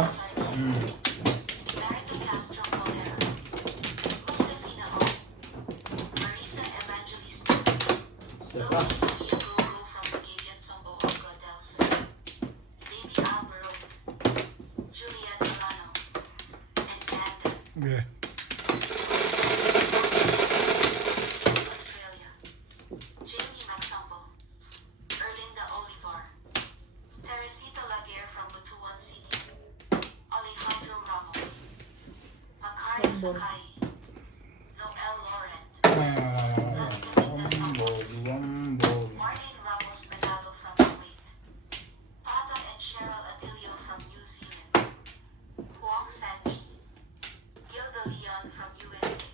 ba? Narito Castro Molera, Josefina O, Marisa Evangelista, Sarap. Loki Go from Brigadier Sambo Olga del Sur, Baby Alberot, Juliet Milano, and Candid. Okay. Australia, Jamie Maxambo, Erlinda Olivar, Teresita Laguerre from Butuan City, Alejandro Ramos, Macario Sakai, Noel Laurent, Las Dominguez Sambo, Marlene Ramos Manalo from Kuwait, Tata and Cheryl Atilio from New Zealand, Huang Sanji, Gilda Leon from USA,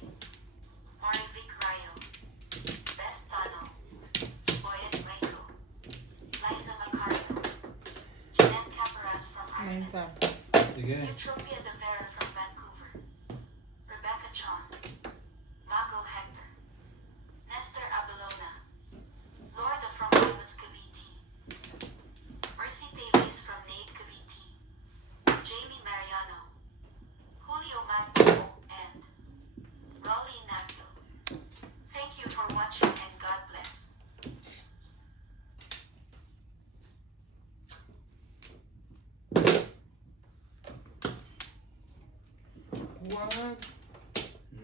Marivic Rayo, Beth Tano, Boyet Waco, Liza Macario, Jeanette Caparas from Ngayon Ireland, pa. Sige. Eutropia de Vera from Vancouver, Rebecca Chon, Mago Hector, Nestor Abelona, Lorda from Iwas Cavite, Mercy Davies from Nate Cavite, Jamie Mariano, Julio Magno, and Rolly Nagel. Thank you for watching and God bless. Wag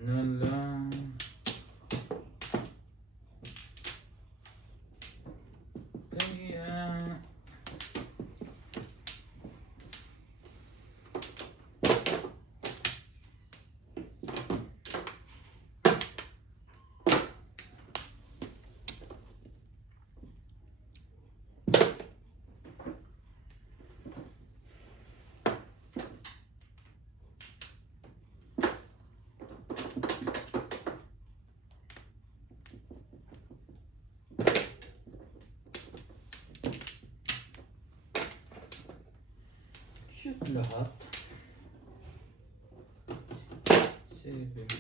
na lang. Kaya shoot lahat. 7 pairs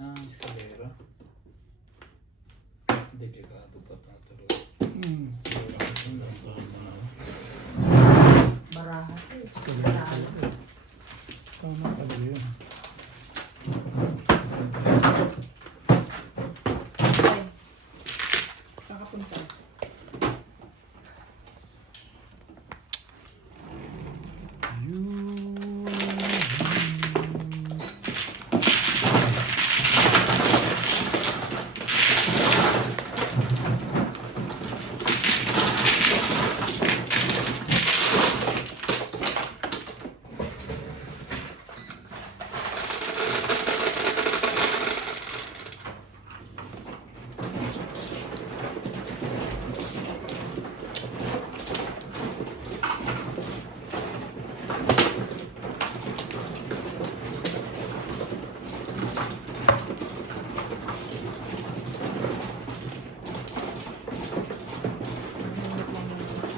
ng eskalera. Delikado pa tuloy. Barahat eh. Tama talaga yun. Ay. Saan ka punta?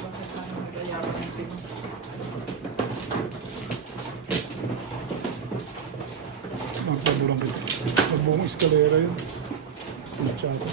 Bakit parang nagayawan na sila? Magpabulang kita. Magbuong eskalera yun. Masyado.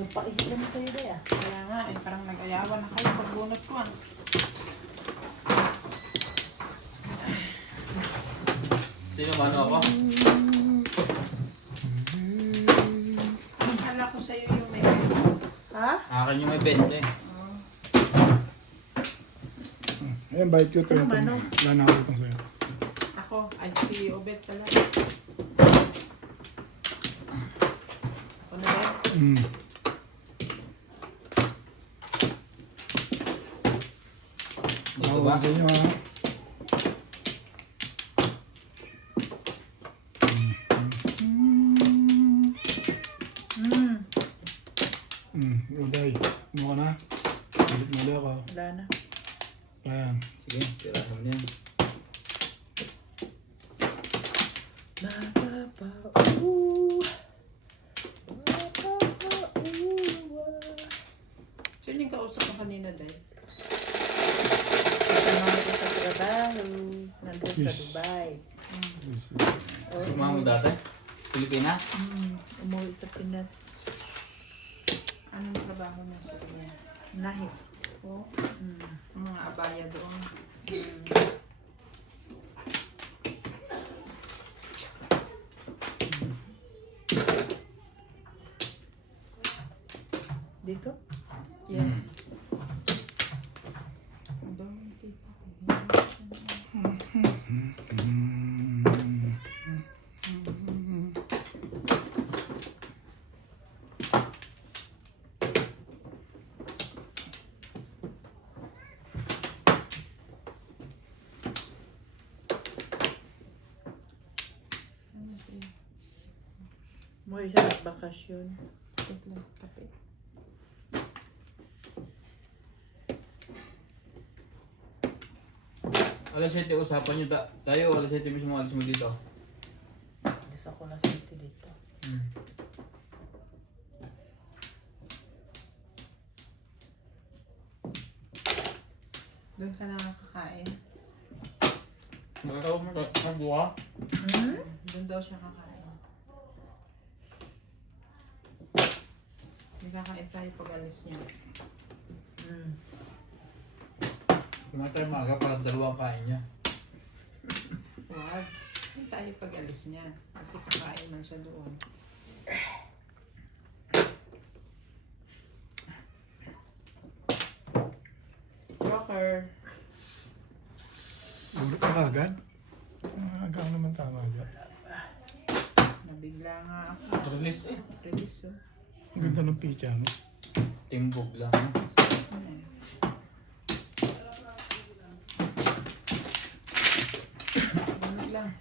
Lupait lang kayo ba ya? Kaya nga eh, parang nag-ayawan na kayo pagbunot ko ah. Sino ba ano ako? Kala ko sa'yo yung may... Ha? Akin yung may 20. Ayan, bite ko. Ano, Mano? Wala na ako itong sa'yo. Ako, ay si Obet pala. Ako na ba? Gusto ba? Sa inyo, ha? Roday. Ano ka na? Balik mali ako. Wala na. Ayan. Sige, tirahan mo na yan. Sino yung kausap ko kanina dahil? Uy. Dubai. Sumama mo dati? Pilipinas? Umuwi sa Pinas. Anong trabaho niya sa iyo? Nahi. Oh, ang mga abaya doon. Dito? Yes. Ang daming tita. Umuwi siya at bakasyon. Tapos kape. Alas 7 usapan nyo tayo, alas 7 mismo alis mo dito. Alis ako na city dito. Doon ka nakakain. Nakakawag mo nagbuka? Doon daw siya kakain. May kakain tayo pag alis niya. Kumain tayo maaga para dalawang kain niya. Wag. Kain tayo pag alis niya. Kasi kakain man siya doon. Joker. Ulit ka agad? Aga naman tama agad. Nabigla nga ako. Release eh. Release oh. Ang ganda ng pizza mo. Timbog lang. Ano lang.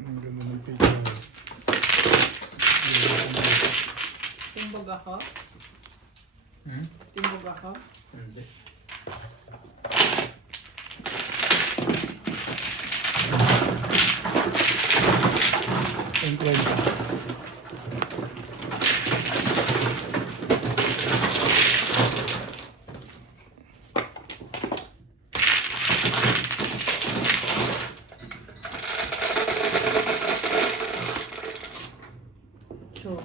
Ang ganda ng pizza. Timbog ako? Hmm? Timbog ako? Hindi. Ang kwenta. So,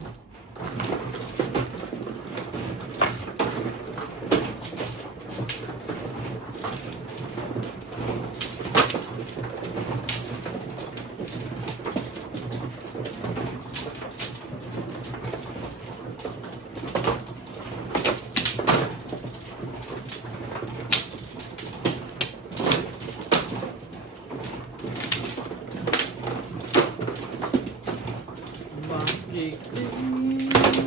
Magic. Okay.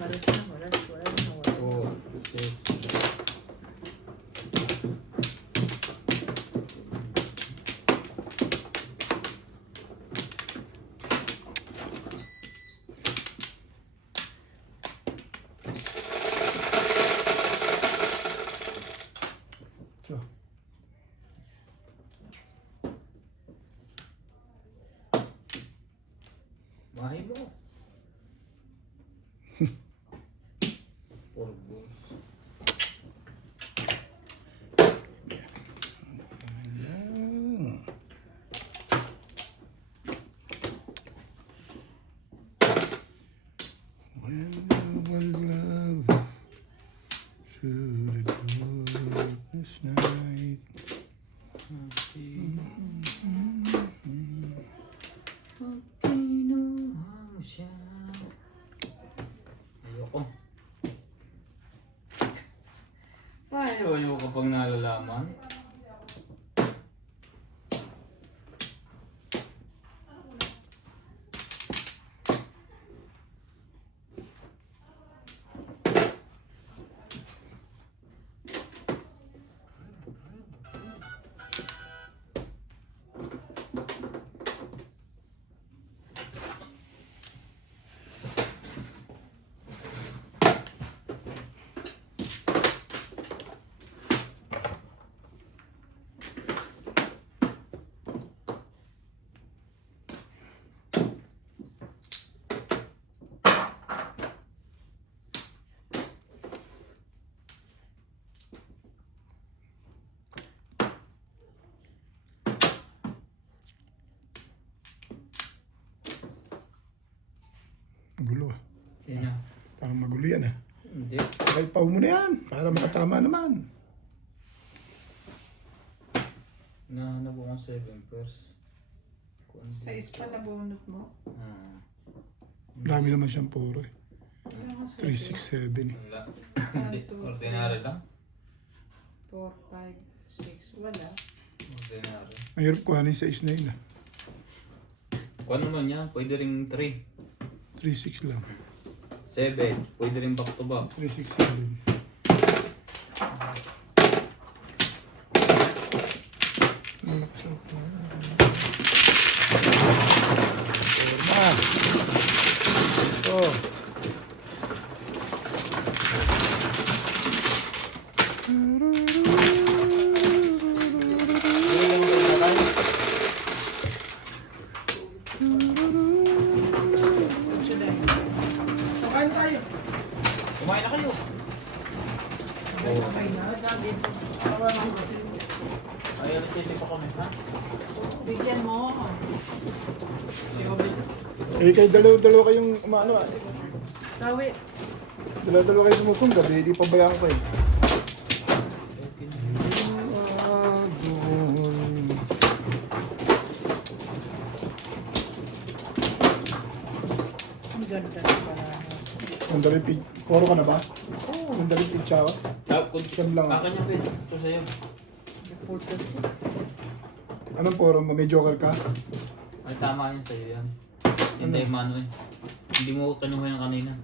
waras na, waras na. 4, 6. So, Mahay mo. Porbos. ayan. When there was love through the darkness night. Kinuha mo siya. Ayoko. Ayaw kapag nalalaman. Ang gulo ah. Sino? Parang magulo yan ah. Hindi. Ay, pau mo na yan. Para makatama naman. Nahanap ko ng 7 pairs. Sa ispa na bunot mo. Dami naman siyang puro eh. Wala nga 3, 6, 7 eh. Wala. Hindi. Ordinary lang. 4, 5, 6. Wala. Ordinary. Mahirap kuhanin sa is na yun ah. Kung ano man yan, pwede ring 3. 3, 6 lang. 7. Pwede rin back to back. 3, 6, 7. Forma. Ito. Kain tayo. Kumain na kayo. Kain na. Dami. Awan ako kasi. Ay, alis pa kami, ha? Bigyan mo. Eh, kayo dalawa kayong umano ah. Sawi. Dalawa kayo sumusungga. Hindi pabayaan ko eh. Ang ganda na pala. Ang dalipig. Puro ka na ba? Oo. Ang dalipig siya. Siyam lang. Akin niya, Pin. Ito sa'yo. Important siya. Anong puro mo? May joker ka? Ay, tama yan sa'yo yan. Hindi, Mano eh. Hindi mo kinuha yung kanina.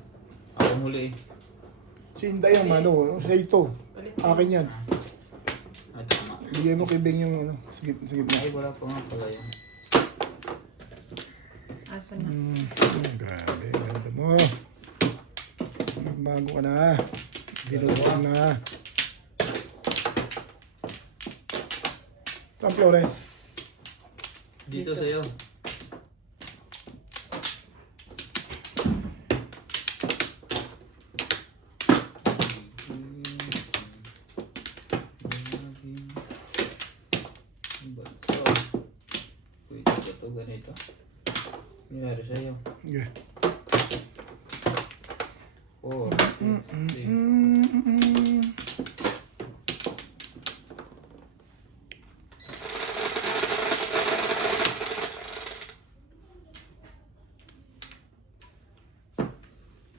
Ako huli eh. Si Inday ang mano. Siya ito. Akin yan. Ay, tama. Bigyan mo kay Beng yung ano. Sige na. Ay, wala pa nga pala yun. Asa na? Grabe. Ganda mo. Nagbago ka na. Binuto ka na. Saan Flores? Dito sa'yo. Pwede ba ito ganito? Nangyari sa'yo. Sige. 4, 3.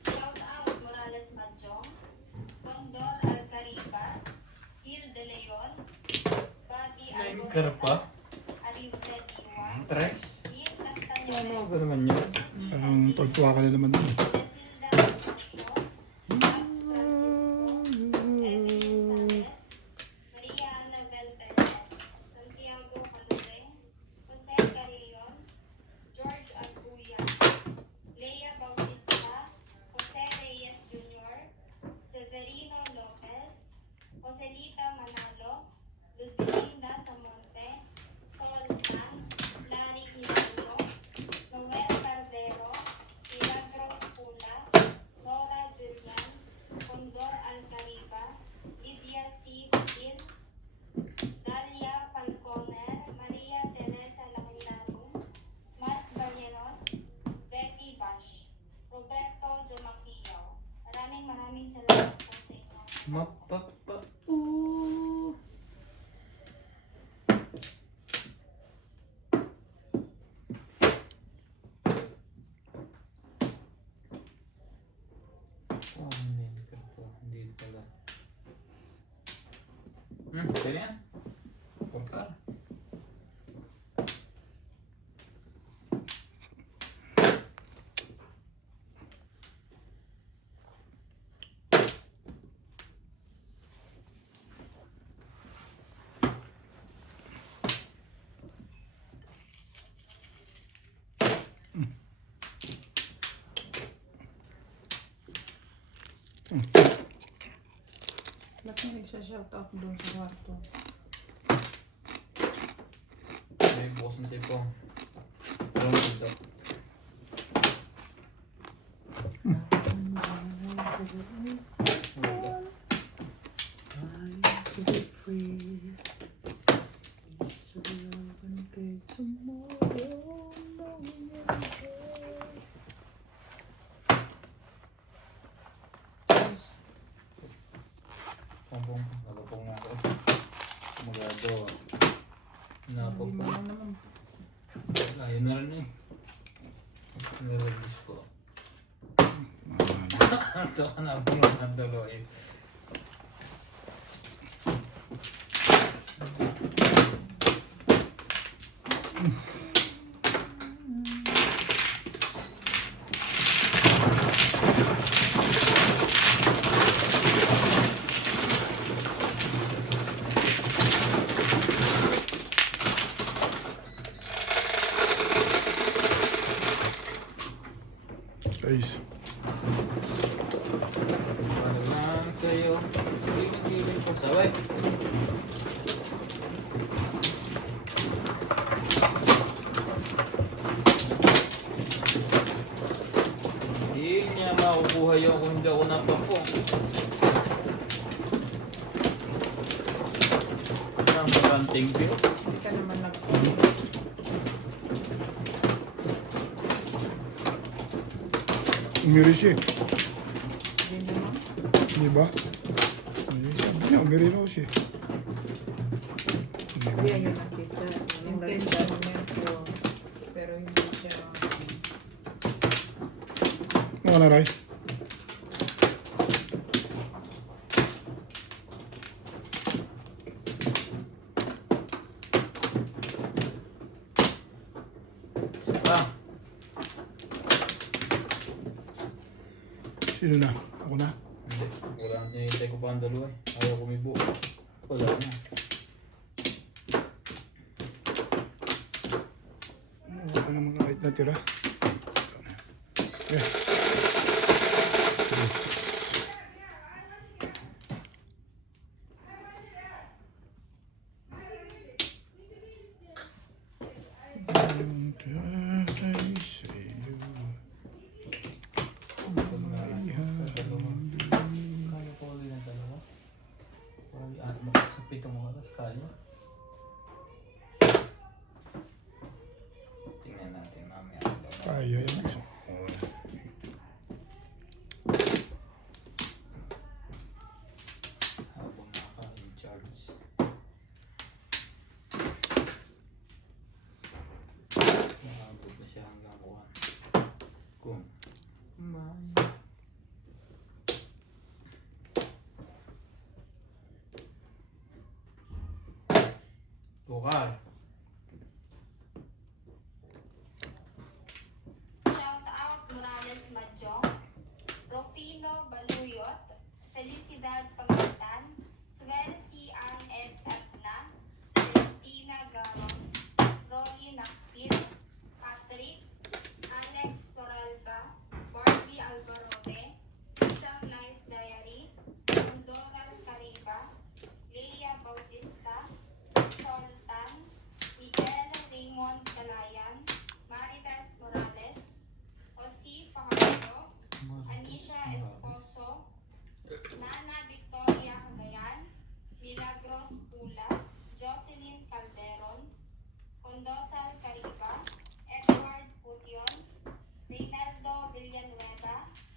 Shout out Morales Madjong, Condor Alcariba, Gil De Leon, Bobby Alborota, Aribre Diwan, Tres? Gil Ano Castañones, ba naman yun? Parang tagtuwa ka na naman doon. Cecilda Concho, Max Francisco, Evelyn Sanchez, Maria Annabel Perez, Santiago Caludeng, Jose Carillon, George Aguya, Lea Bautista, Jose Reyes Jr., Severino Lopez, Joselita Manalo, Luzbelinda Samonte, Sol Tan, Larry Hidalgo, Noel Cardero, Milagros Pula, Nora Julian, Condor Alcariba, Lydia C. Sigil, Dalia Falconer, Maria Teresa Lacandarum, Matt Balleros, Becky Bash, Roberto Jomaquillo. Maraming salamat po sa inyo. Mapapa. Oh, hindi ka po. Hindi pala. Pwede yan. Pagkar. Ba't na nagsha-shout out doon sa kwarto? May bukas ng tipo. Pero dito. Wala. To be free. So long kay tomorrow. Knowing every day. Gusto ka na bunot ng daloy. Guys, Walang sa'yo. Giling-giling ko sa web. Hindi niya makukuha yung kung hindi ako napako. Maraming thank you. Hindi ka naman umiri siya. Hindi naman. Di ba? Sabi niya, umiri raw siya. Hindi yan yung nakita. Yung Intention niya po. Pero hindi siya. Ano na, Ray? Ah, Sino na? Ako na? hindi. Wala na hinihintay ko pa ang dalawa eh. Ayaw kumibo. Wala na. Wala ka namang kahit natira. Yeah. Kaya ko ulit ng dalawa. Sa 7 oras, kaya. Tingnan natin mamaya. Kaya yung isa. Habang naka-in-charge. Nakabot na siya hanggang 1. Kung may... Tukar. Shout out Morales Madjong, Rufino Baluyot, Felicidad Pangitan, Swersi Ang Ed Atna, Christina Garon, Rory Nakpil, Patrick, Alex Toralba, Barbie Albarote, Isang Life Diary, Condoral Cariba, Leia Bautista, Soltan, Miguel Raymond Calayan, Maritas Morales, Osi Fajardo, Anisha Esposo, Nana Victoria Cagayan, Milagros Pula, Jocelyn Calderon, Condosal Cariba, Edward Pution, Reynaldo Villanueva,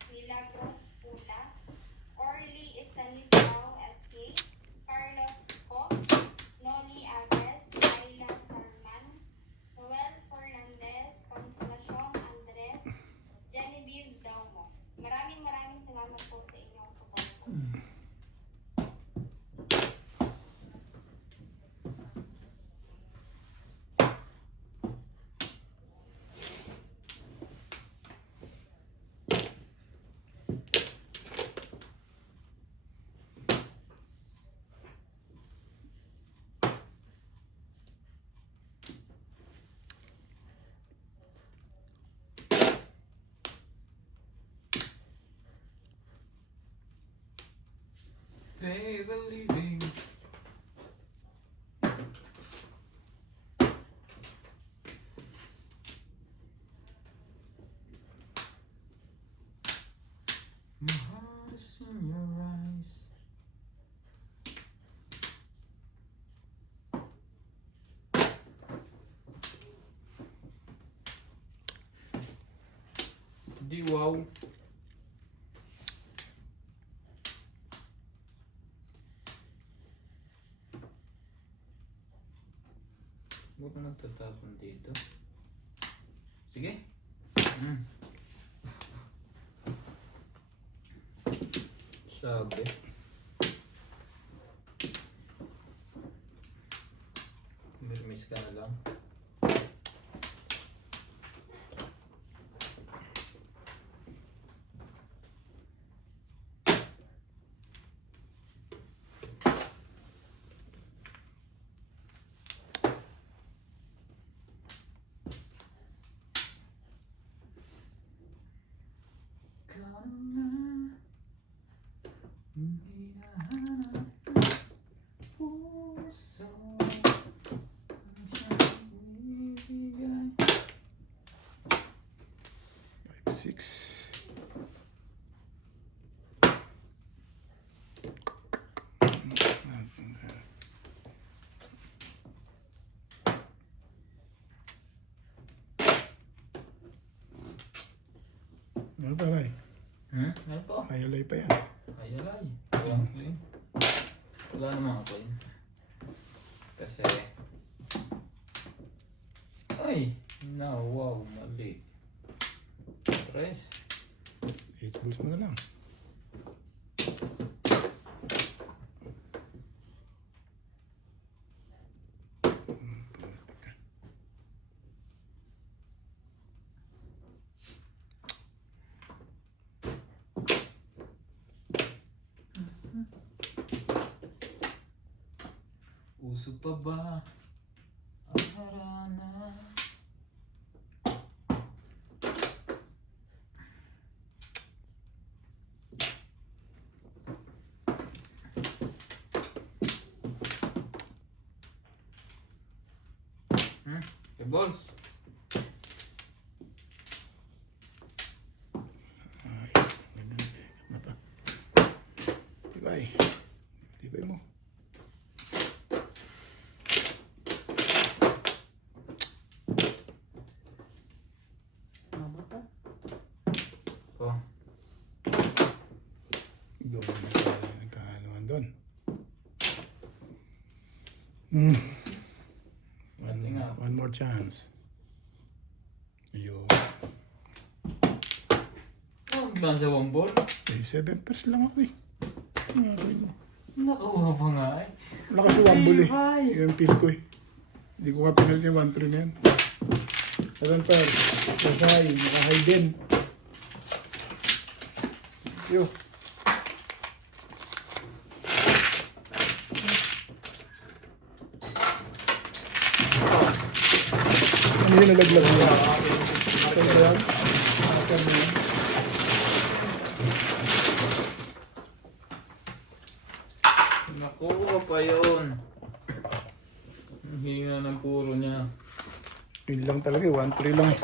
Milagros Pula, Orly Estanislao SK, Carlos Scott, Noli Aves, Ayla Salman, Noel Fernandez, Consolacion Andres, Genevieve Daumo. Maraming salamat po sa inyong suporta. They believing. My heart is in your eyes. Di wow. Huwag mo nagtatapon dito. Sige. Sabi. Mirmis ka na lang. Ikaw na nga, hinahanap puso ang siyang ibigay. 5-6. Ano pa rin? Ano po? Ayalay pa yan. Ayalay. Walang clean. Wala naman ako yun. Kasi... Ay! Wow, mali. 3. 8 balls mo na lang. Uso pa ba ang harana? Okay, balls. Ay, ganun. Ano pa? Tibay. Tibay mo. Mama ka. Oh, Doon. Nagkakaluan doon. Pati nga. One more chance. Ayun. oh biglang sa 1 ball. Eh, 7 pairs lang ako eh. Ano gagawin mo? Nakuha pa nga eh. Wala kasi 1 ball eh. Ay, Yung feel ko eh. Hindi ko ka pinal yung 1-3 na yan. 7 pairs. Kasay. Naka-high din. Yo. Ano yun nalaglag mo? Akin ba yan? Akin ba yan? nakuha pa yun. Ang hinga ng puro niya. Yun lang talaga eh. 1-3 lang eh.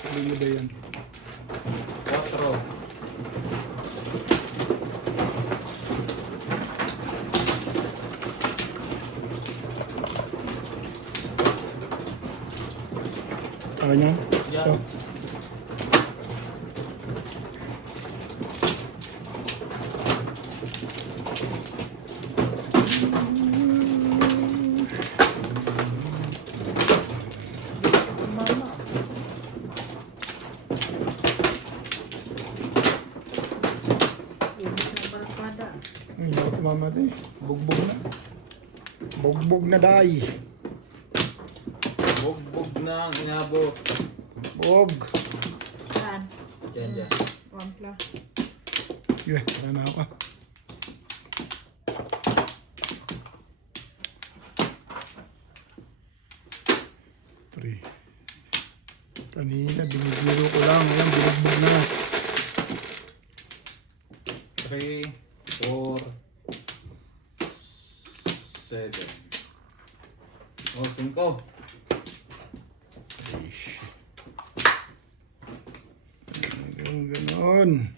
Ano mo ba yan? 4. Ano yan? Yan. Ito. Mama. Inis ng barkada. Hindi ako tumamatay. Bugbog na. Bugbog na day. Bugbog na ang inabot. Bog. Saan? Diyan. Wampla. Yeah, wala na ako. Three. Kanina, binibiro ko lang. Ayan, binugbog na. 3, 4, 7. O, 5. Ish. Ganon.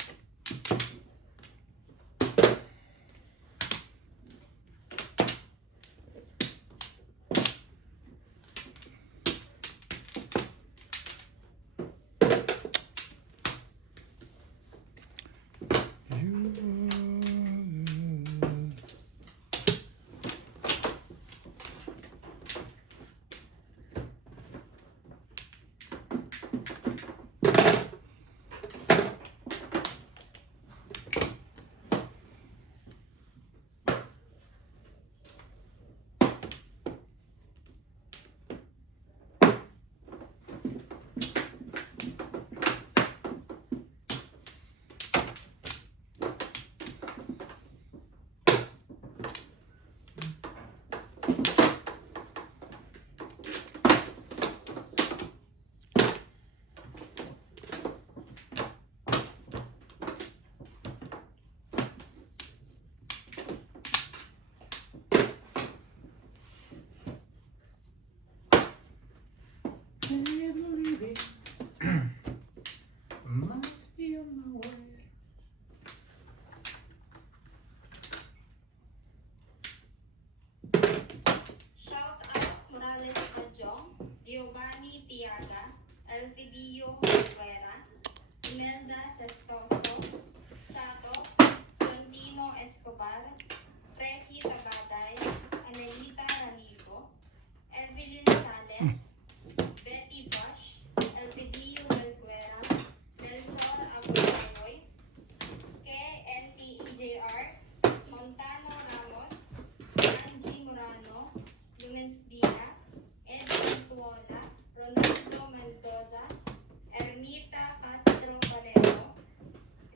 Elpidio Olvera, Imelda Sestoso, Chato, Florentino Escobar, Presi Tabaday, Anelita Ramigo, Evelyn Sales, Betty Bush, Elpidio Belguera, Melchor Abuloy, KNTEJR, Montano Ramos, Angie Morano, Lumens Bina, Edwin Tuola, Ronaldo Mendoza, Ermita Castro Valero,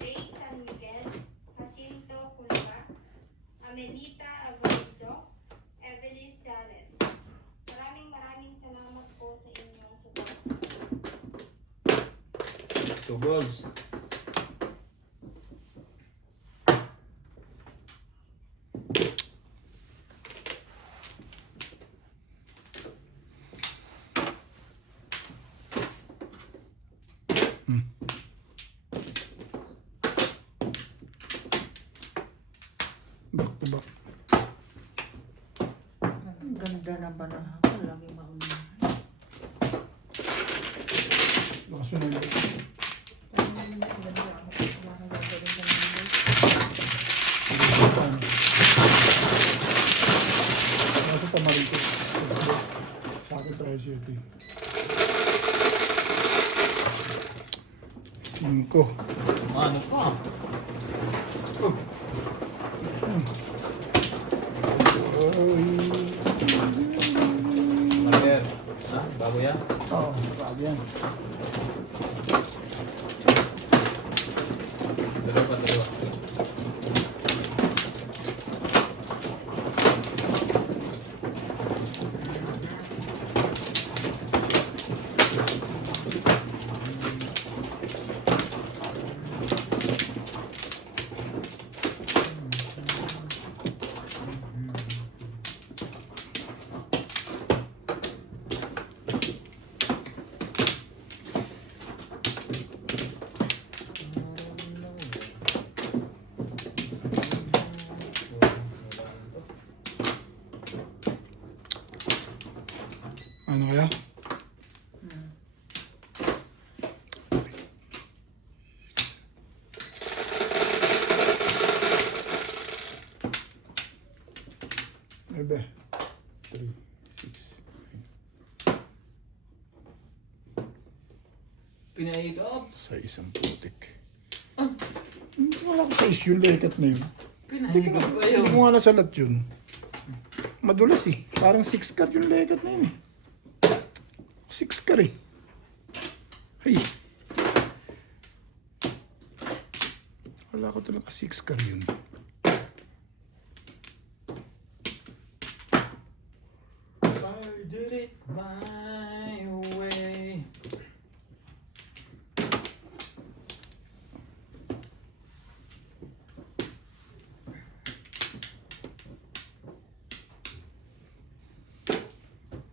Ray San Miguel, Jacinto Culga, Amelita Agonizo, Evelyn Sales. Maraming salamat po sa inyong suporta. 2 balls. Back to back. Ang ganda na ba na ako? Lagi mauna. Nakasunod. Ang ganda ako. Wala kang gagawin ka naman. Nasa pamarito. Sa akin tayo siya ito. 5. Ano pa? Marker. Ha? Bago yan? Oo, grabe yan. Dalawa. Ano kaya? Ebe. 3, 6, Pinaikot. sa isang putik. Wala ko sa issue, lekat na yun. Pinaikot pa yun. Hindi ko nga nasalat yun. Madulas eh. Parang 6 card yung lekat na yun eh. 6 card eh. Ay. Wala ko talaga 6 card yun. I did it my way.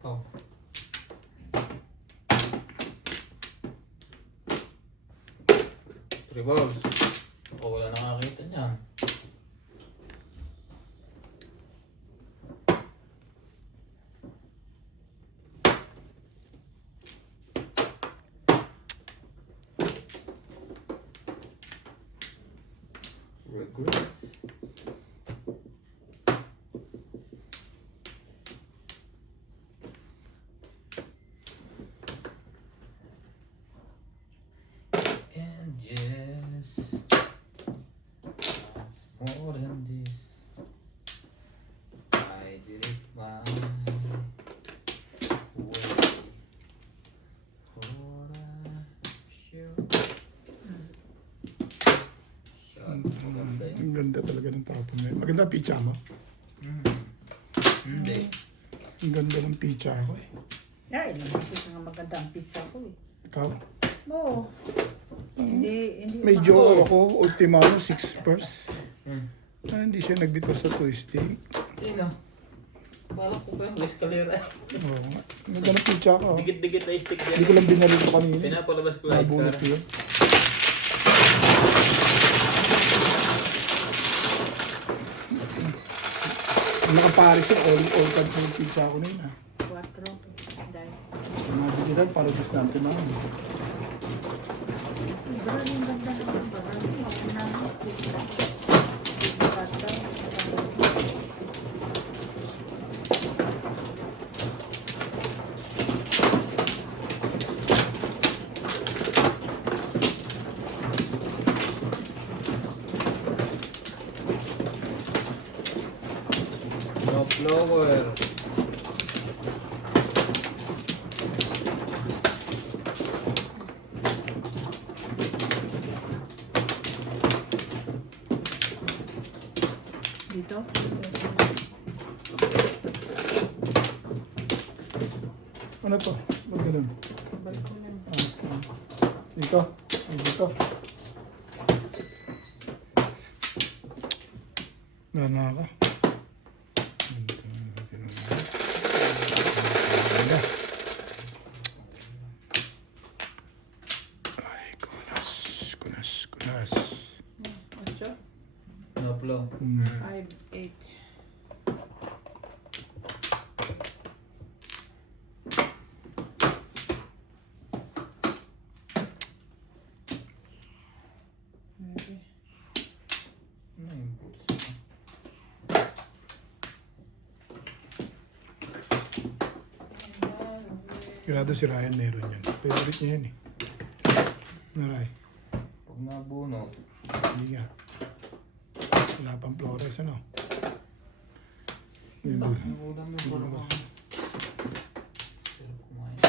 Oh. Three balls. Oh, wala nakakita niyan. Regrets. And yes, that's more than this. I did it my way. For sure. Shot. Maganda yun. Ang ganda talaga ng tapon na yun. Maganda pitcha mo. Hindi. Ang ganda ng pitcha ko eh. Ay, namasik nga maganda ang pizza ko eh. Ikaw? Oo. Hindi Medyo ako, ultimano, 6 pers. Hmm. Hindi siya nagbitaw sa twisting. Sino? Balak ko pa yung escalera. Oo nga. Ang ganda ng pitcha ko. Dikit-dikit na stick Hindi ko yan. lang binalik ko kanina. Pinapalabas ko like Nabulot car. ko yun. Nakaparis yun, all card sa pitcha ko na yun. 4. Dahil. Mga digital, para just natin naman. Maraming ganda naman ba? Ako namin. Bata. No flower. Dito? Ano to? Ba't ganun? Balkonan. Dito? Dito? Gana ka? Ay, kunas, kunas, kunas. 8, No flow. 5, 8. Okay. Grado si Ryan meron yan. Favorite niya yan eh. Naray. Pag nabunot. Hindi nga. Wala pang Flores ano. Yun. Nakulam yung parang. Sarap kumain.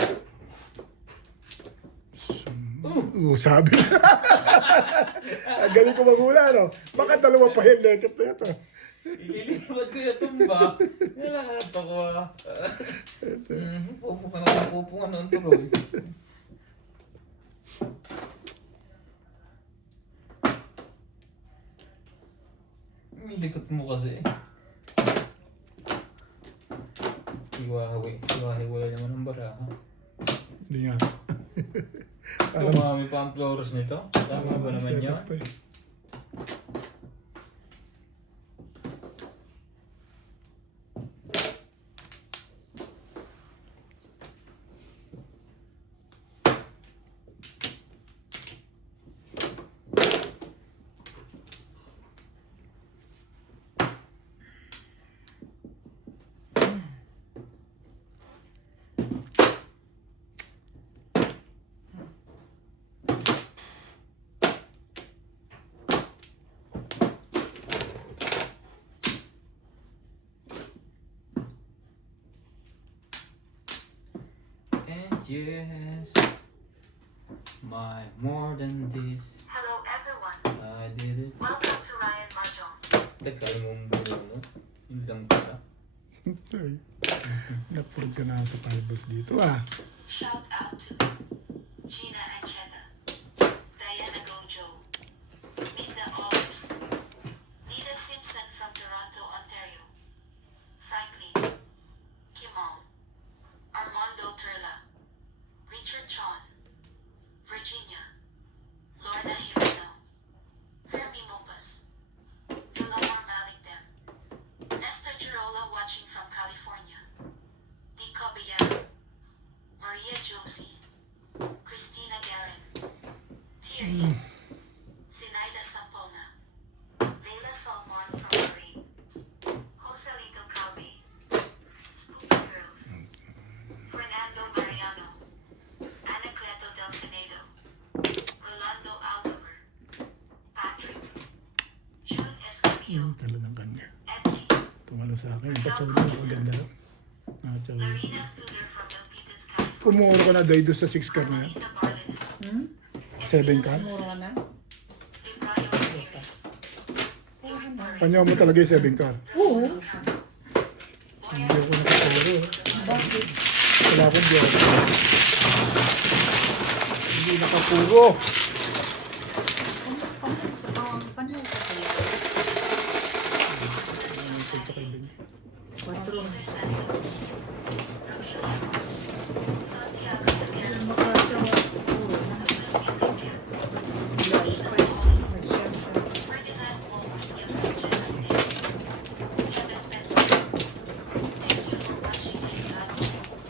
Sabi na. Ang galing ko magula, no? Baka dalawa pa yung leket na ito. Ililipat ko yung tumba. Nilakalat ako ah. Pupo ka na pupo ka ng tuloy. Likot mo kasi. Iwahiwala naman ang baraha. Hindi nga. Tumami pa ang flores nito. Tama ba naman setup yun? pa eh. And yes, my more than this, Hello everyone. I did it. Welcome to Ryan Mahjong. Teka, yung bulo mo. Yun lang pala. Ito eh. Napurog ka na sa Bibles dito ah. Shout out to Gina Ancheta, Diana Gojo, Linda Alves, Nita Simpson from Toronto, Ontario, Franklin, Kimon, Armando Turla, Richard Chon, Virginia, Lorna Hirano, Hermie Mopas, Villamor Malikdem, Nestor Girola watching from California, Di Caballero, Maria Josie, Christina Guerin, Thierry, Sinaida Sampona, Leila Salmon from Marine, Joselito Calvi, Spooky Girls, Fernando Mariano, Anacleto Delfinedo, Rolando Alcover, Patrick, June Escamillo, Talo ng kanya. Etsy, Tumalo sa akin. Patsaw din ako ganda. Nakatsaw. Marina Scooter from Milpitas, California, Kumuro ka na dahil doon sa 6 car na yan. Carmelita Barlina, 7 car. Mura ka na? Librayo Ramirez, Louis Perez, Panyo mo talaga yung 7 car. Oo. Hindi ako nakapuro. Bakit? Wala akong Diyos. Hindi nakapuro. Paano ka kayo? Punta kay Ben. 4. Cesar Santos, Rogelio, Santiago Tuquero, Makasyaw. Ferdinand Wong Piña from Jeddah, Kevin Petro. Thank you for watching and God bless.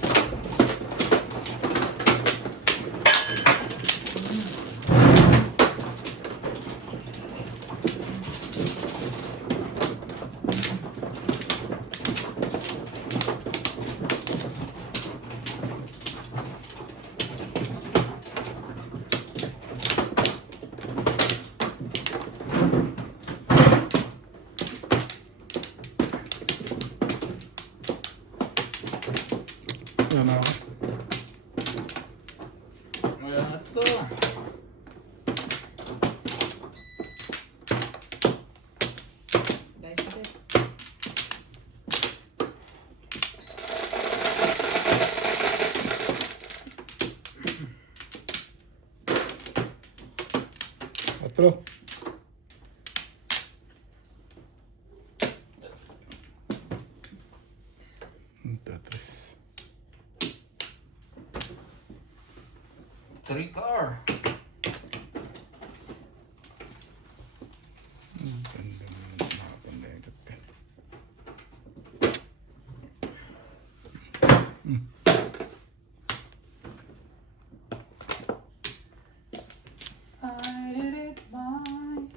4. Tres. 3 car. Ganda mo ng mga panlegat ka. I did it my.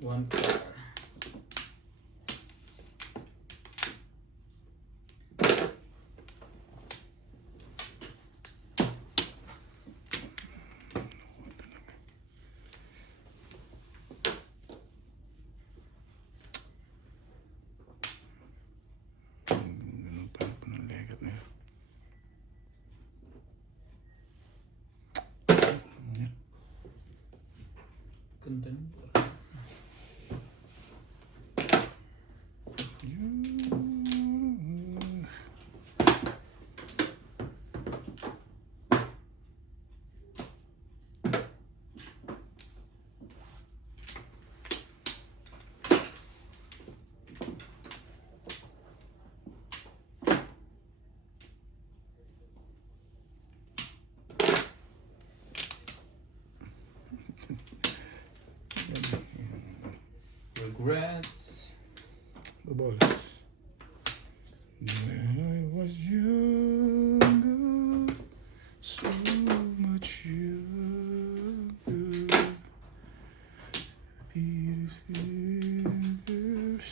One car. Ganun pa ang panlegat na yun. Ganda nun. Yun. Regrets. The balls. When I was younger, so much younger, Peter fingers.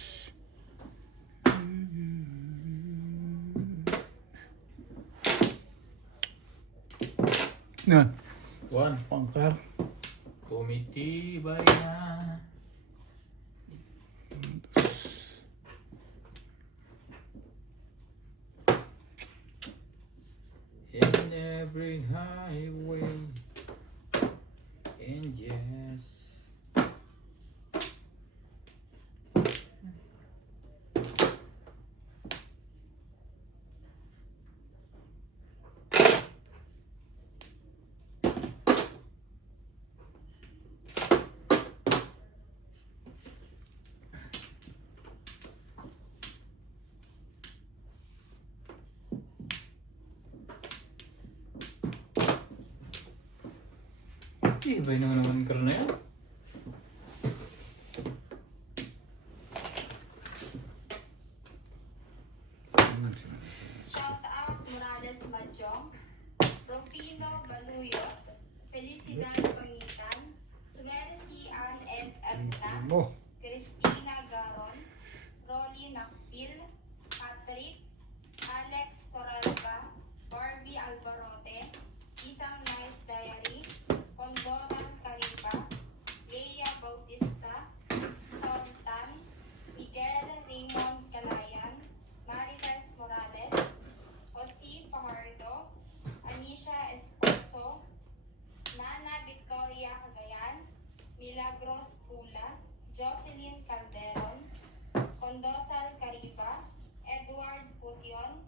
Yan, One. pangkar. Tumitibay na. In every highway. And yes. Tibay naman kar na yan. Shout out Morales Majong, Rufino Baluyot, Felicidad Pamitan, Sumercy Ann and Erna, Mo. Christina Garon, Rolly Nakpil, Patrick, Alex Toralba, Barbie Albarote, Isang Life Diary, Condoran Cariba, Leia Bautista, Sultan, Miguel Raymond Calayan, Marites Morales, Jose Fajardo, Anisha Esposo, Nana Victoria Cagayan, Milagros Pula, Jocelyn Calderon, Condosal Cariba, Edward Pution,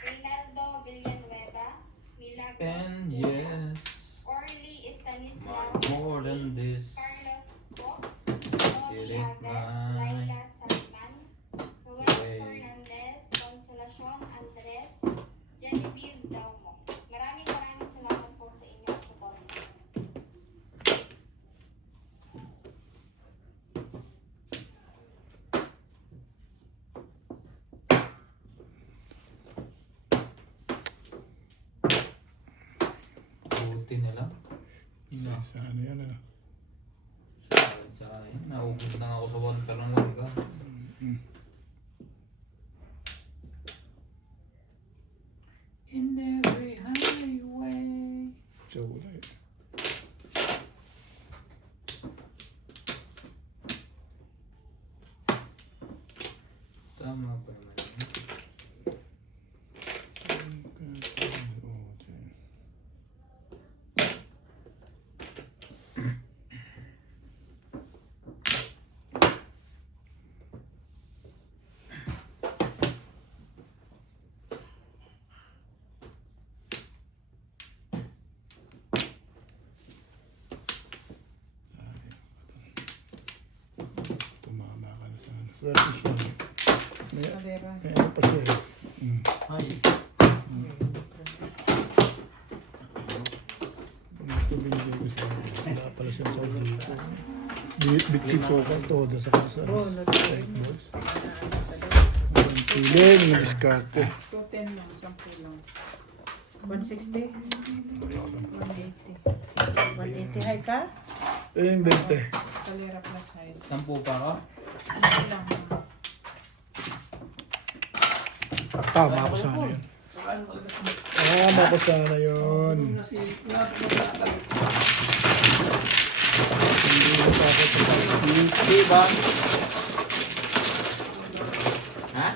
Rinaldo Villanueva, Milagros And Pula, yes. Orly Stanislao, My more than this. Carlos Co, Noli Did it Aves, mine. Laila Salman, Noel Way. Fernandez, Consolacion Andres, Genevieve Daumo. Maraming salamat po sa inyong support. Buti na lang. Sa ano yan, ano? Sayang. Naubos na ako sa one car ng one car. In every highway. So, wala eh. Tama pa naman yun. Swerte siya. May, Madera. may ano pa siya eh. Ay. Ito binigay ko sa akin. Wala pala siya sa dito. Bitbit ko kung todo sa kansa. Boys. Piling, na-discarte. 210 lang, 10 lang. 160? 180. 180 high ka? Eh, yung 20. Kalera plus high. 10 pa ka? Ano lang. Tama ko sana yun. Tama ko sana yun. Hindi mo dapat sa Di ba? Ha?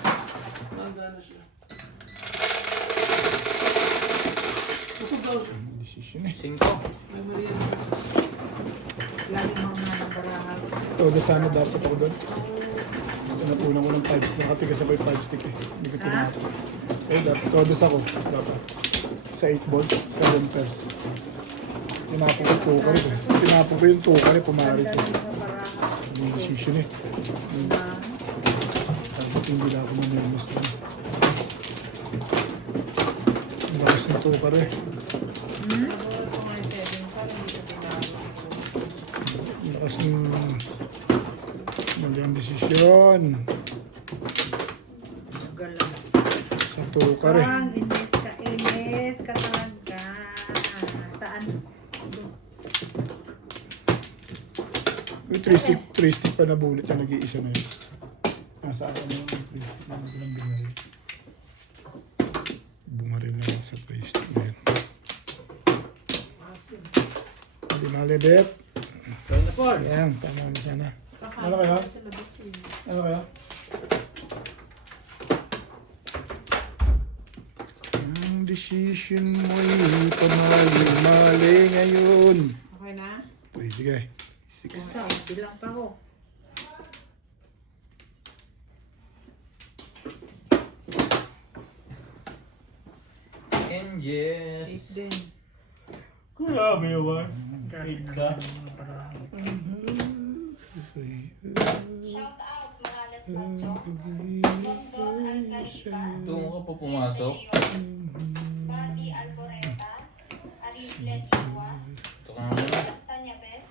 decision eh. 5. Lagi mo nga ng barangal. Todo sana dapat ako doon. Napunan ko ng 5 stick. Nakatigas ako yung 5 stick eh. Hindi ko tinatap. Eh, dapat. Todos ako. Dapat. Sa 8 balls, 7 pairs. Tinapo ko yung tukar eh. Tinapo ko yung tukar eh. Pumaris eh. Yung decision eh. Dapat hindi na ako manermos doon. Ang lakas na tukar eh. Ito nga yung 7 pa, hindi ko tinawag. Ang lakas ng... Mali ang desisyon. Galang. Sa tukar eh. Inis ka talaga. Saan? May 3 stick pa na bunit na nag-iisa na yun. Nasa akin na yung 3 stick na naglang binaril. Bumaril na lang sa 3 stick na yun. Hindi malibet. Ayan, tama na sana. Ano kayo? Ano kayo? Ang decision mo'y pamali-mali ngayon. Okay na? Okay, sige. 6. Bilang pa ako. Angels. 8 din. Grabe yun. Galing na ka? ng mga barangal. Shout out Morales Macho, Dondor Alcariba, Tungo ka pa pumasok. Bobby Alboreta, Arible Iwa, Ito ka naman. Castaña Bes,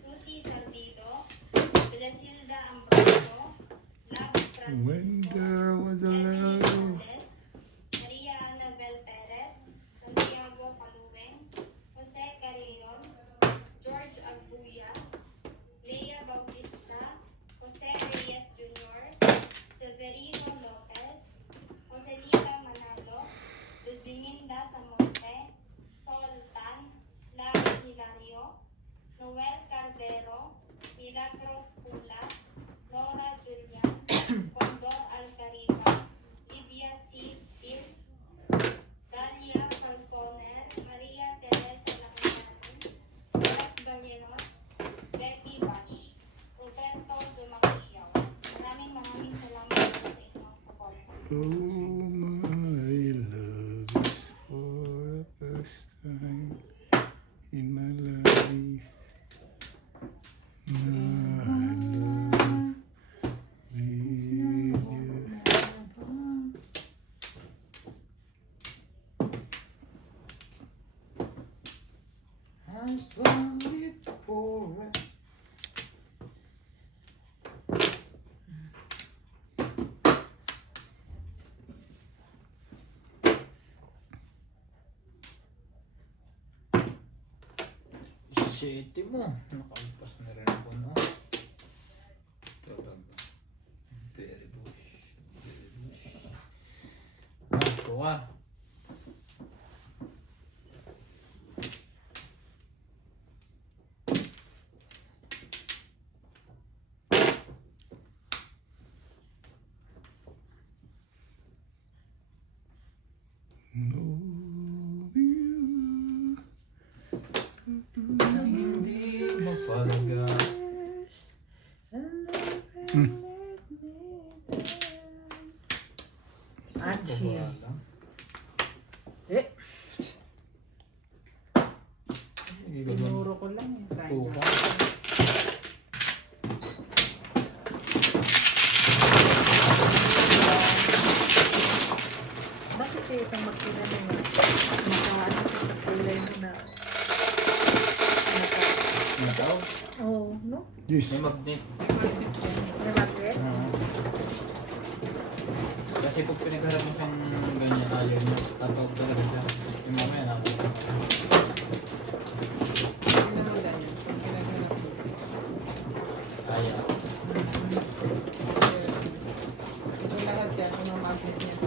Susie Sardido, Belesilda Ambrosio, Labs When Francisco, there was a Emily love. Morales, Maria Anabel Perez, Santiago Paluweng, Jose Carillon, George Agbuya, Lea Bautista, Jose Reyes Jr., Severino Lopez, Joselita Manalo, Luz Biminda Samonte, Soltan, Lau Hilario, Noel Cardero, Milagros Pula, Laura Julian, Condor Alcariba, Livia C. Steele, Dalia Falconer, Maria Teresa Lacandani, Mark Ballenos, Betty Bash, Roberto Dumaquiao. Maraming salamat po sa inyong support. Oh, my love is for the first time in my life. My love with you. I swung it for it. Sete mo. Nakalipas na rin ako, no? Talaga. Very bush. Very bush. Tuwa. Know you. Hindi mapalaga. Achi. Babalang. Eh, Tinuro. tinuro ko lang eh. Sayang Tuwa. na. Yes. May magnet. May magnet? Oo. Kasi pag pinagharap mo siyang ganyan, ayaw niya. Tatawag talaga siya. Yung mamaya nakuha. Hindi naman ganyan. Pag pinaghanap mo. Ayaw. So lahat yan, ano magnet niya.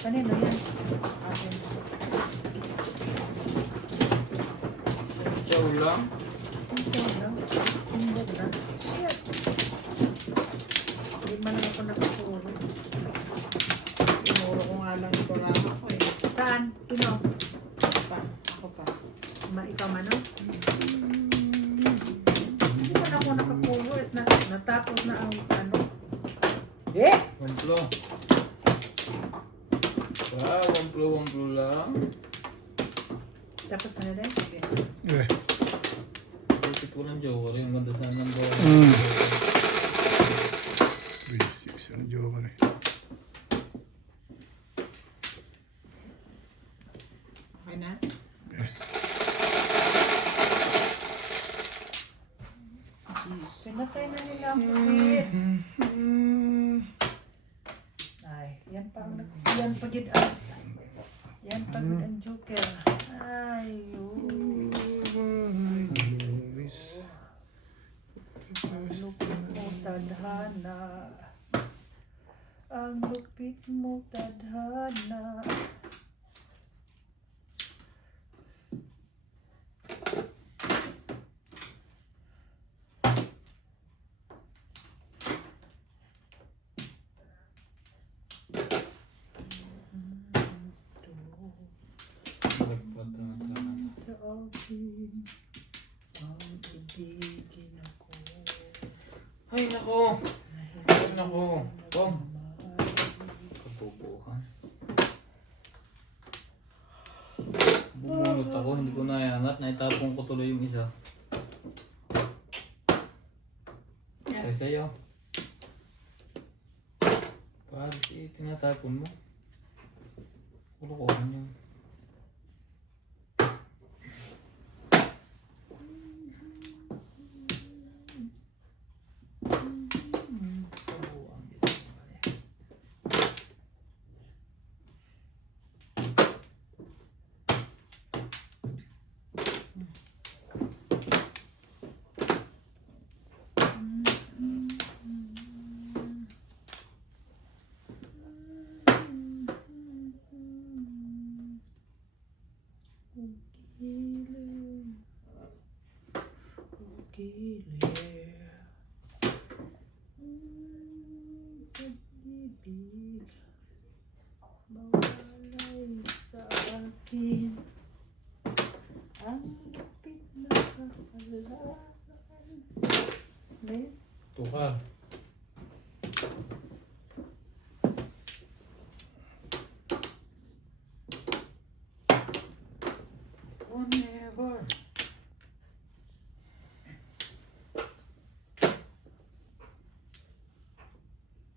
Kanino yan? Akin. Chow lang. Ito lang. Humbog na. Shit. Hindi man ako nakaturo. Tinuro ko nga lang ito rama ko eh. Saan? Sino? Pa, ako pa. Ikaw man, no? Hindi man ako nakapuro at natapos na ang ano. Eh! Wamplo. Wow, wamplo lang. Tapos na rin? Sige. Eh. Pwede po ng jowa rin. Ang ganda sana ng jowa. 3, 6. Ano joke rin? Okay na? Pinatay na nila ang pupit. Ay, yan pa ang yan pa gid ang yan pa gid ang joker. Ay, ang lupit mo tadhana. Ang lupit mo tadhana. Lagpad na naman. Taawin ang ibigin ako. Ay, nako. Ay, nako. Bom. Kapupuhan. Bumulot ako. Hindi ko naiangat. Naitapong ko tuloy yung isa. Ay, sa'yo. Paris, tinatapon mo. Kulokohan yun. Pag-ibig mawalay sa akin ang lupit na kapalaran. May Tukar. Whenever.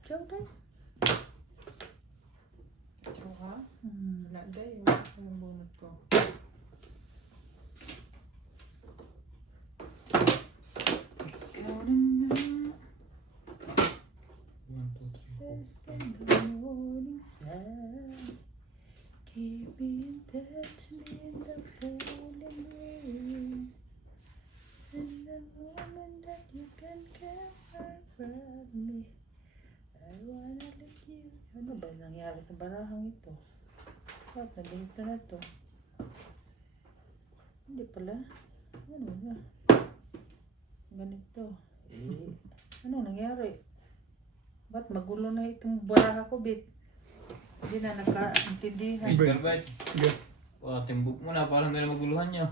Joker? Tsaka? Wala day. Yung bunot ko. Ikaw na nga. 1, 2, 3, 4, Just in the morning sun, keep me in touch in the falling rain. And the moment that you can come from me, I wanna let you. Ano ba nangyari sa barahang ito? Ba't nandito na to? Hindi pala. Ano na? Ganito. Eh, ano nangyari? Ba't magulo na itong baraha ko, Bit? Hindi na nakaintindihan. Wait, Garbage. Yeah. Timbuk mo na, parang ganun maguluhan nyo.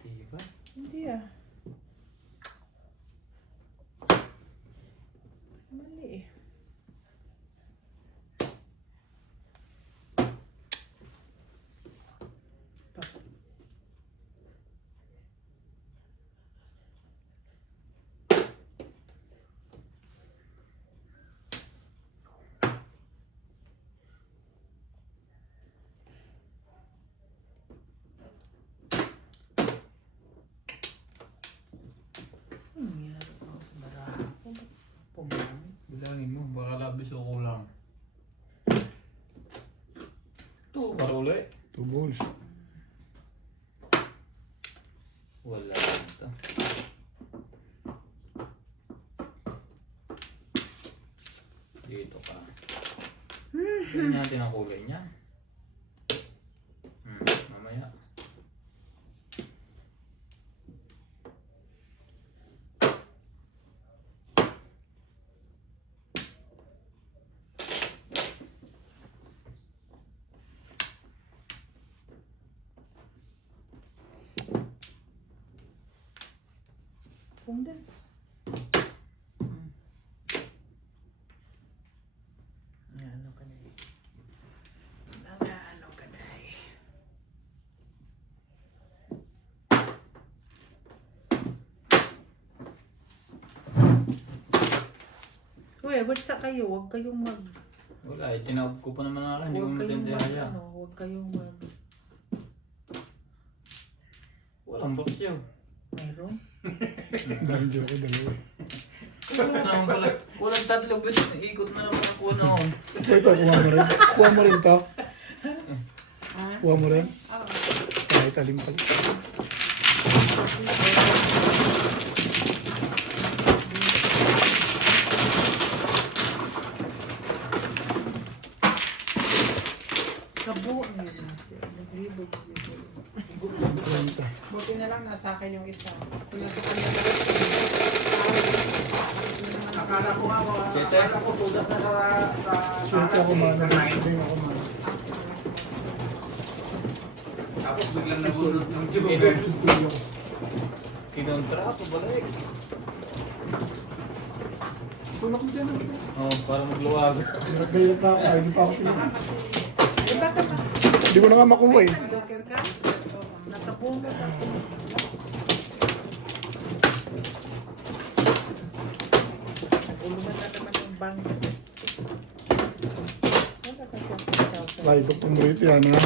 Diba? Hindi ah. Mali eh. dito ka. Tingnan natin ang kulay niya. Mamaya. Kung din. Ano ka na eh. Ano ka na eh. Uy, ba't sa kayo? Huwag kayong mag... Wala, tinawag ko pa naman ako. Hindi ko Huwag kayong mag... matindihaya. Ano, huwag kayong mag... Walang boxyo. Mayroon? Dahil joke, dalawa. Naman pala. Walang tatlo. Ikot na naman ako na ako. So ito, kuha mo rin. Kuha mo rin to. Ha? Kuha mo rin. Oo. Kahit alin pala. Kabuo nyo na. Naglibog. Kwenta. Buti na lang nasa akin yung isa. Kung nasa kanya na lang. Akala ko nga, Siyete. akala ko pudas na sa Siyempre ako man. Hindi ako man. Tapos biglang nabulot ng tube. Kinontra ako balik. Tulak mo dyan. Oh, para magluwag. Hirap na ako. Ay, hindi pa ako tulak. Eh, baka ba? Hindi ko na nga makuha eh. Joker ka? Nakabungo ka. Ulungan na naman yung bang. Wala ka sa Ay, Dr. Morito yan ha.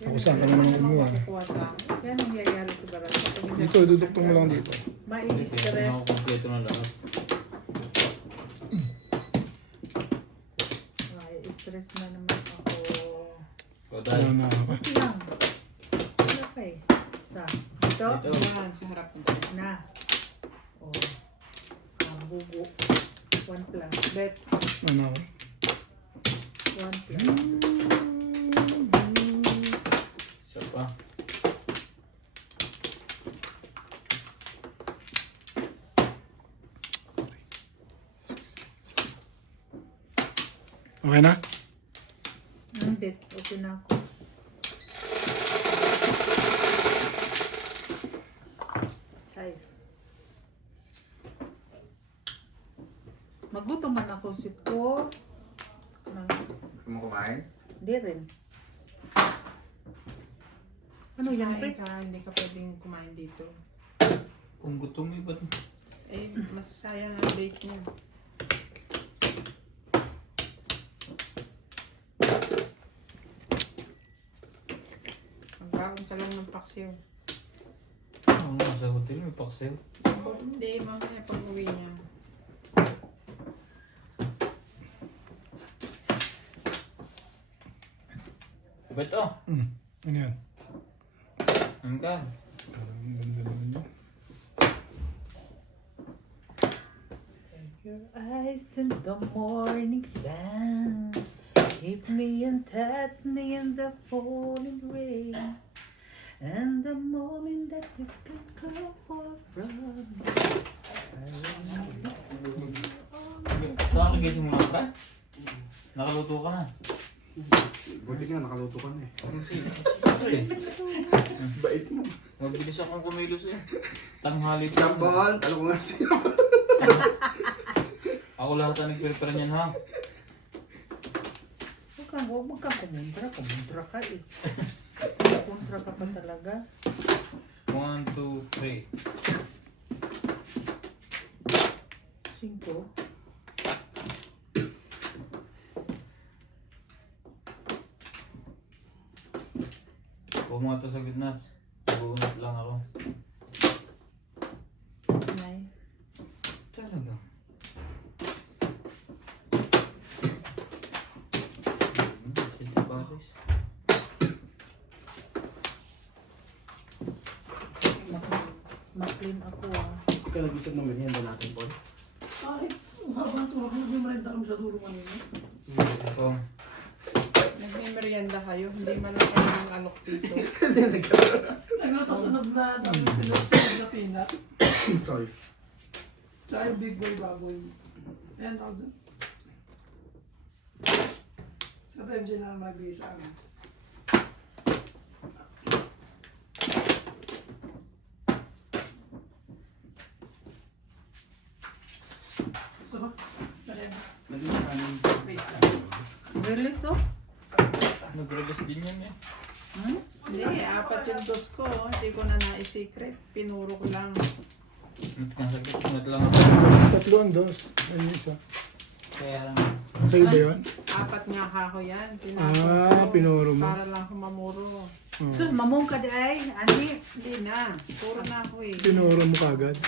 Ako saan ka naman kumuha. Makukuha sa akin. Yan ang nangyayari sa barangay. Kapag hindi Dito, dudukto mo lang dito. mai-stress. Ako kompleto na lahat. Mai-stress na naman ako. Kodal. Wala na ako. Okay lang. Okay. Sa, dito? Ito. Yan, sa harap mo dito. Na. O. Bugo. 1 plus. Bet. Ano ako? 1 plus. Isa pa. Okay na? Hindi. Okay na ako. Size. Magutom man ako sit ko. Gusto mo kumain? Hindi rin. Ano yan, Kumain pre? ka, hindi ka pwedeng kumain dito. Kung gutom eh, ba't? Eh, masasayang ang date niya. Magbaon ka lang ng paksiw. Oo nga, sa hotel may paksew. Hindi, mamaya pag uwi niya. Ba't oh? Ano yan? Ano ka? Parang ganda naman yun. Your eyes in the morning sun keep me and touch me in the falling rain. And the moment that you pick up from me, Nakakigising mo na ba? Nakaluto ka na. Buti nga, nakaluto ka na eh. Eh, Bait mo. mabilis akong kumilos eh. Tanghali pa. Kabahan, talo ko nga siya. Ako lahat ang nag-prepare niyan ha. huwag kang kumontra. Kumontra ka eh. Kumontra ka pa talaga. 1, 2, 3. 5. Huwag mo ito sa gitna. Buunat lang ako. 9. Talaga. City Paris. Maklin ako ah. Ikaw nag-isip ng merienda natin, Paul. Ang haba ng tulog, hindi mo rin kami sa dulo kanina. So, Nagme-merienda kayo, hindi man lang kayo ng alok dito. Nagluto-sunod na dami pinusunod na peanut. Sorry. Tsaka yung big boy baboy. Ayan, tawag doon. Sa TMJ na naman nagbigay sa amin. Gusto ba? Ayan. Naging kanin. Wait lang. Really, so? nag-release din yan eh. Hmm? Hindi, 4 yung dos ko. Hindi ko na na-secret. Pinuro ko lang. Nagkasagit lang ako. 3 ang dos. Ayun isa. Kaya lang. Sa'yo ba yun? 4 nga kako yan. Pinuro mo. Para lang ako mamuro. Oh. So, mamong ka di ay, ani, Hindi na. Puro na ako eh. Pinuro mo kagad.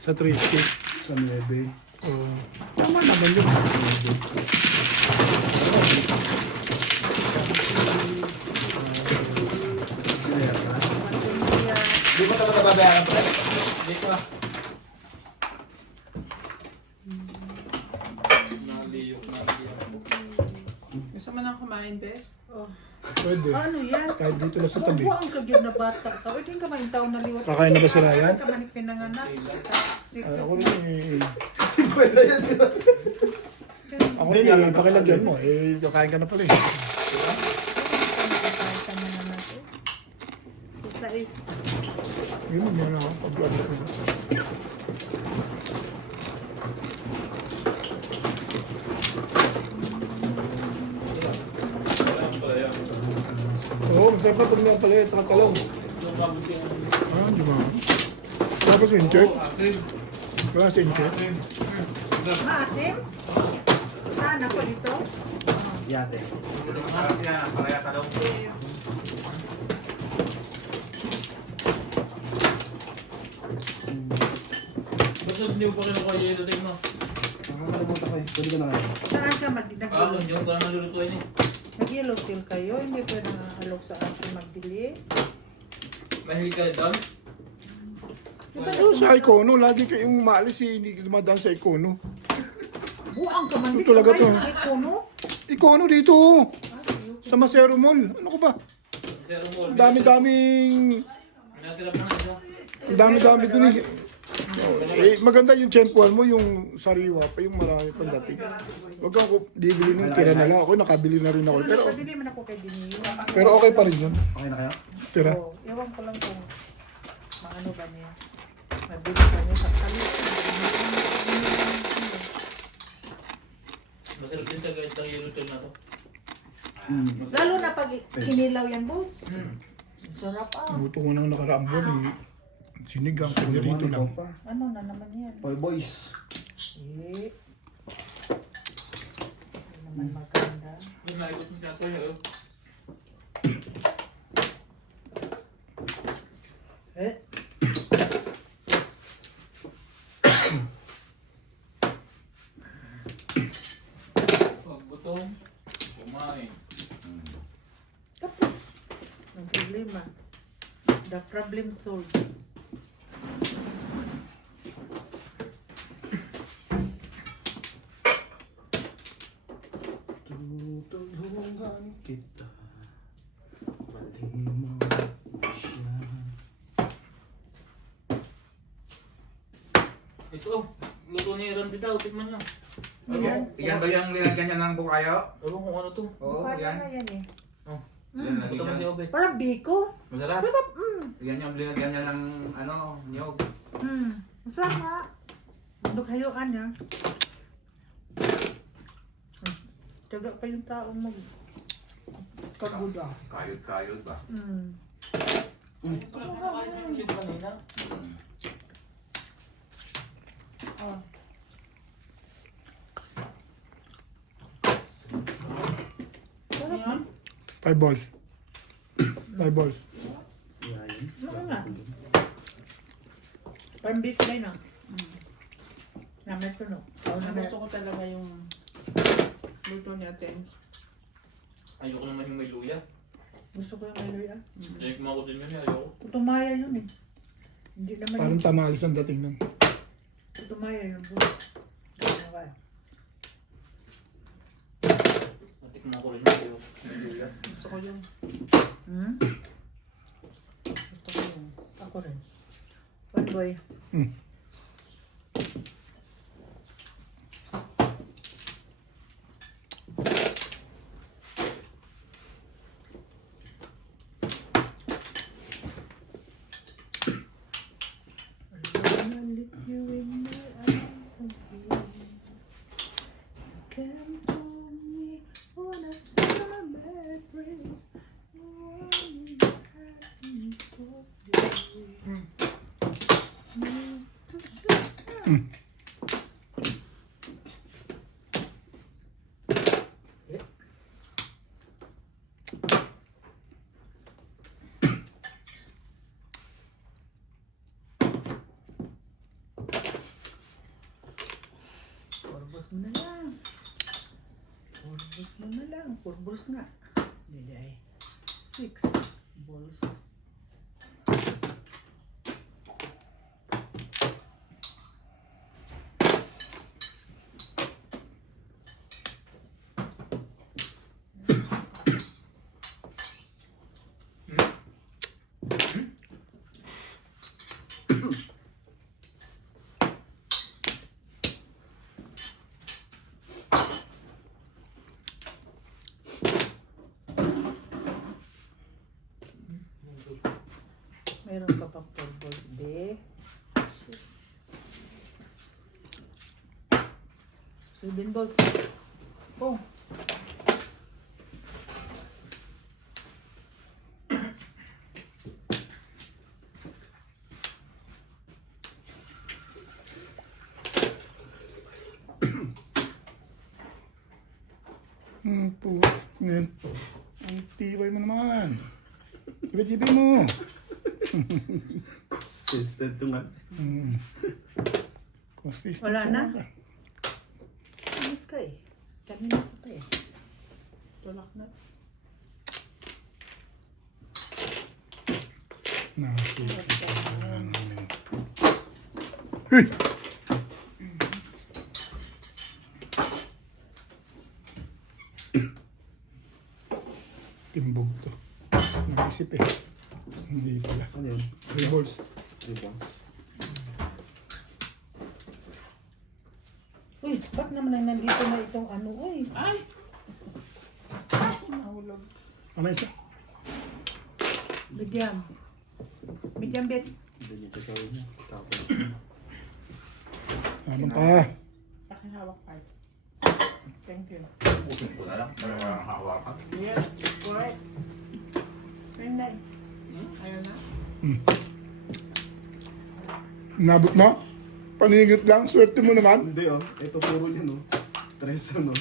Sa 3 stick. Sa 9. Oh. Tama naman yun. Di mo talaga babayaran pa rin. Dito ah. Naliyok. Gusto mo nang kumain, Be? oh, Pwede. ano yan? Kahit dito lang sa tabi. Buang ka yun na bata ka. O, din ka man taon na liwat. Kakain na ba sila yan? Ka man pinanganak. Ay, ako rin eh. Pwede yan, di ba? Ako rin eh. Pakilagyan mo. Eh, kakain ka na pala eh. Isa is, Yun, yun ako. Pag-ano ko. Oo, masarap pa pag nga pala eh. Trangkalong. Ah, di ba? Tapos inchet. Wala sa inchet. maasim? Saan ako dito? Yate. Basta hindi mo pa kinukuha yung yellow tape mo. Nakakalimutan ko eh. Pwede ka na kayo. Saan ka Ah, kung diyan ko naman lulutuin eh. nag-yellow tail kayo? Hindi pa nakahalog sa akin magbili? Mahilig ka rin doon? Oo, sa Ikono. Lagi kayong maalis eh. Hindi dumadaan sa Ikono. Buang ka man. Ito talaga to. Ikono? Ikono dito. Sa Masero Mall. Ano ko ba? Zero more. Ang dami-daming... Natira pa na isa. Ang dami-dami dun eh. Eh, maganda yung tsempuan mo, yung sariwa pa, yung marami pang dating. Huwag kang bibili ng tira na lang. Ako, nakabili na rin ako. Pero, Pabili man ako kay Diniyo. pero okay pa rin yun. Okay na kayo? Tira. Oo, ewan ko lang kung maano ba niya. Mabili pa niya sa kalit. Masarap din talaga itong yellow tape na to. Lalo na pag kinilaw yan, boss. Hmm. Sarap ah. Luto ko nang nakaraang buwan eh. Sinigang, pinirito lang. Ano na naman yan? Boy boys. Eh. Hindi naman maganda. Yung naikot mo dito yun. Eh. Pag gutom, kumain. Tapos. Ang problema. The problem solved. Tutulungan kita. Malimang mo siya. Ito, luto ni Randy daw. Tikman nyo. Yan. Yan ba yung linagyan niya ng bukayo? Ewan kung ano to. Oo, Paano yan. na yan eh? Yan, Ito mo si Obe. Parang biko. Masarap. Sarap. yan yung linagyan niya ng ano, niyog. Masarap nga. Dughayuan niya. Taga pa yung tao mag kaguda. Kayod-kayod ba? Kumain yung kanina. Oh. Sarap Yan. 5 balls. 5 balls. Yan. Oo nga. Parang beef na yun ah. Namin ito no. Oh, Ang namin. gusto ko talaga yung luto ni Atems. Ayoko naman yung may luya. Gusto ko yung meloy ah. Tinikman ko din yun eh. Ayoko. Putumaya yun eh. Hindi naman Parang yung tamalis ang dating nun. putumaya yun. Bro. Ano ba? Tikman ko rin yung Julia. Gusto ko yung... Gusto ko yung... Ako rin. One boy. Gonna lift you in my arms and feel. Come to me on a summer breeze. Warming happiness of you. Purbos mo na lang. Purbos mo na lang. Purbos nga. Hindi ay. 6 balls. Meron ka pang purple, be. Shit. 7 balls. Oh. Po. Ngayon. Ang tibay mo naman. Tibay-tibay mo. Consistent yung ano. Consistent. Wala na? ka. Alis ka eh. Kami na pa eh. Tulak na. Hey! Timbog to. Nag-isip eh. Hindi pala. Ano yun? 3 balls. Diba? Uy, ba't naman ay nandito na itong ano? Uy, Ay! nahulog. Ano isa? Bigyan. Bigyan, bet. Hindi niya kasawin niya. Tapos. Ano pa? Pakihawak pa. Thank you. Pusin ko na lang. Para walang hawakan. Yes, correct. Renday. Ayaw na? Nabot mo? Paninigit lang. Swerte mo naman. Hindi oh. Ito puro yan oh. 3 ano.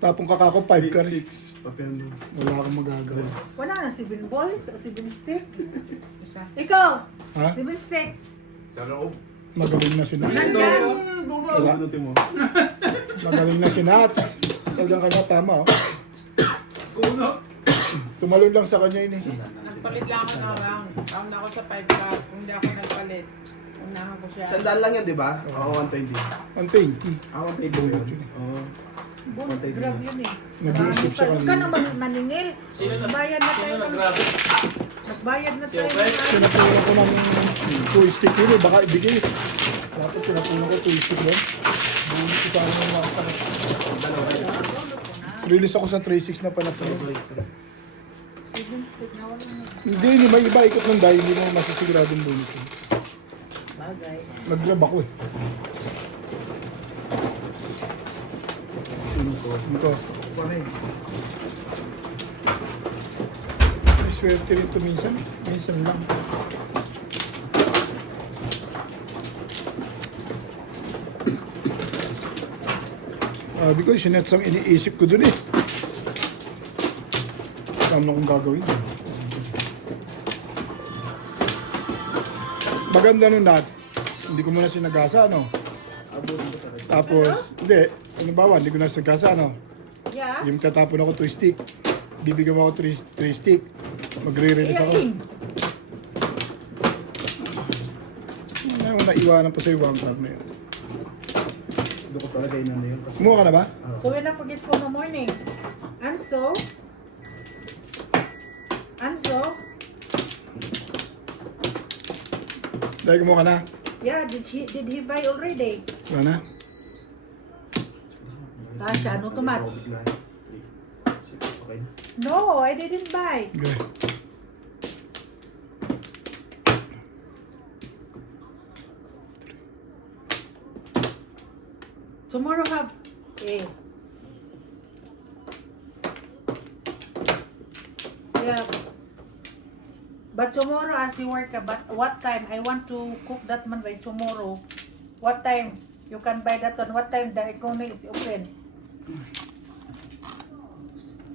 Tapong kakako 5 ka rin. 6. Pati ano. Wala akong magagawa. Wala na, 7 balls o 7 stick. Isa. Ikaw! Ha? 7 stick. Sa loob. Magaling na si Nats. Nandyan! Wala. Ano mo? Magaling na si Nats. Talagang kanya tama oh. Kuno. Tumalon lang sa kanya yun eh. Nagpalit lang ako ng round. Round ako sa 5 cup. Kung hindi ako nagpalit, unahan ko siya. Sandaan lang yan, di ba? Oo, 120. Ang 20. Ah, 120 ba yun? Oo. Bon, grab yun eh. Nag-iisip siya Huwag ka kanina. naman maningil. Nagbayad na tayo ng... Nagbayad na tayo ng... Pinapunan ko ng 2 stick yun eh. Baka ibigay. Dapat pinapunan ko 2 stick doon. Bulit ko tayo ng mga takot. Dalawa kayo. Release ako sa 3-6 na panapunan. 7 stick na wala na. Hindi, may iba ikot ng dahil hindi mo masisiguradong bulit yun. Bagay. Nag-grab ako eh. 5. Ito. Pareho. May swerte rin ito minsan. Minsan lang. Sabi ko, sinets ang iniisip ko dun eh. Alam na kung gagawin. Maganda nun Nats. Hindi ko muna sinagasa, ano? Abutin ko talaga. Tapos, hindi. Ano ba, hindi ko na sinagasa, ano? Yeah. Yung tatapon ako 2 stick. Bibigyan mo ako 3 stick. Magre-release ako. Iyain. Ngayon, naiwanan pa sa'yo yung crab na yun. Doon ko talaga inano yun. Kasi Sumuha ka na ba? So when I forget for the morning. Anso? Anso? Dahil kumuha ka na. Yeah, did he buy already? Wala na. Tasha, ano to, Matt? Okay na. No, I didn't buy. Okay. Tomorrow have... Eh. Yeah. But tomorrow as you work, but what time? I want to cook that man by tomorrow. What time? You can buy that one. What time the economy is open?